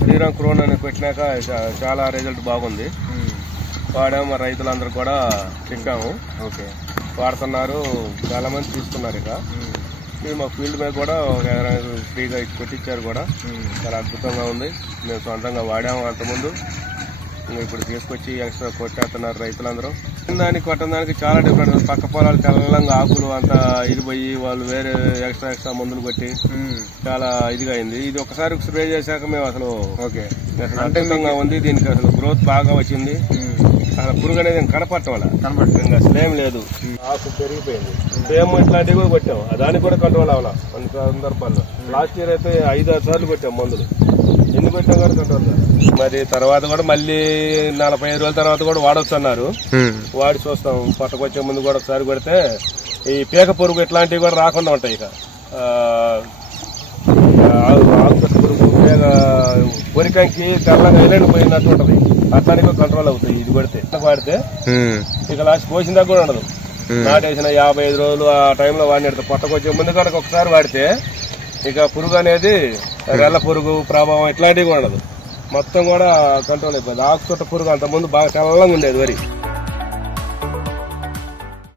Sriram crown అని పెట్టినాక చాలా రిజల్ట్ బాగుంది. వాడాము, రైతులందరూ కూడా చెప్పాము. ఓకే, వాడుతున్నారు, చాలా మంది తీసుకున్నారు. ఇక ఇది మా ఫీల్డ్ మీద కూడా ఫ్రీగా పెట్టించారు కూడా. చాలా అద్భుతంగా ఉంది. మేము సొంతంగా వాడాము అంతకుముందు, ఇప్పుడు తీసుకొచ్చి ఎక్స్ట్రా కొట్టేస్తున్నారు రైతులందరూ. దానికి కొట్టడం దానికి చాలా డిఫరెంట్. పక్క పొలాలు తెల్లంగా ఆకులు అంతా ఇది పోయి వాళ్ళు వేరే ఎక్స్ట్రా మందులు కొట్టి చాలా ఇదిగా అయింది. ఇది ఒకసారి స్ప్రే చేశాక మేము అసలు అద్భుతంగా ఉంది. దీనికి అసలు గ్రోత్ బాగా వచ్చింది. అసలు పురుగు అనేది కనపడటం వల్ల అసలు ఏం లేదు. ఆకు పెరిగిపోయింది. సేమ్ ఇట్లాంటివి కూడా కొట్టాము, దానికి కూడా కంట్రోల్ అవ్వాల కొన్ని సందర్భాల్లో. లాస్ట్ ఇయర్ అయితే 5-6 సార్లు కొట్టాం మందులు. ఎన్ని కొట్టాం కూడా కంట్రోల్ కాదు. మరి తర్వాత కూడా మళ్ళీ 45 రోజుల తర్వాత కూడా వాడొచ్చు అన్నారు. వాడి చూస్తాం. పట్టకొచ్చే ముందు కూడా ఒకసారి కొడితే ఈ పీక పురుగు ఇట్లాంటివి కూడా రాకుండా ఉంటాయి. ఇక ఆకుపచ్చ పురుగు, పీక పొరికంకి తెల్లగా ఐలాండ్ పోయినట్టు ఉంటది. అట్లాంటివి కంట్రోల్ అవుతాయి ఇది కొడితే. వాడితే ఇక లాస్ట్ కోసిన దాకా కూడా ఉండదు. నాటేసిన 55 రోజులు ఆ టైంలో వాడినట్టు పట్టకొచ్చే ముందు కనుక ఒకసారి వాడితే ఇక పురుగు అనేది రెల్ల పురుగు ప్రభావం ఇట్లాంటివి కూడా ఉండదు. మొత్తం కూడా కంట్రోల్ అయిపోయింది. ఆకుచుట్ట పురుగు అంత ముందు బాగా తెల్లంగా ఉండేది వరి.